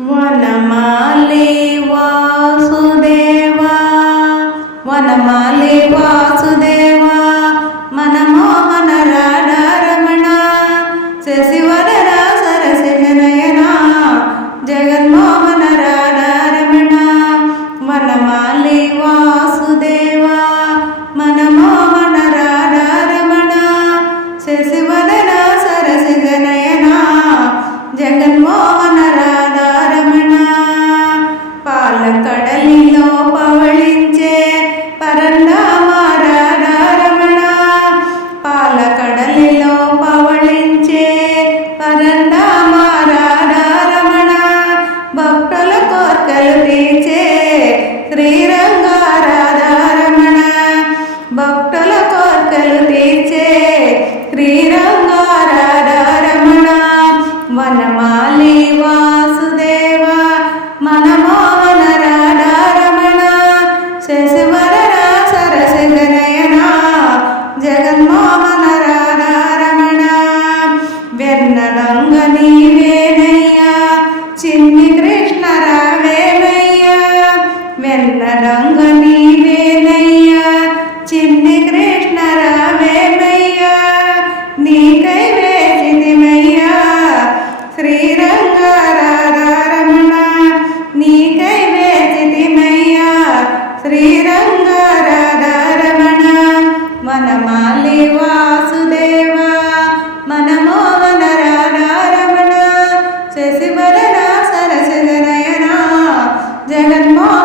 వనమాలి వాసుదేవా వనమాలి వాసుదేవా మనమోహన మోహన శశివ పాలకడలిలో పవళించే పరంధామ రాధారమణ పాలకడలిలో పవళించే పరంధామ భక్తుల కోర్కలు తీచే శ్రీరంగ భక్తుల కోర్కలు తీర్చే శ్రీరంగ రాధారమణ చిన్ని కృష్ణ రావేమయ్యా వెన్నడంగ నీవేనయ్యా చిన్ని కృష్ణ రావేమయ్యా నీకై వేసిదిమయ్యా శ్రీరంగ రాధారమణ And ganma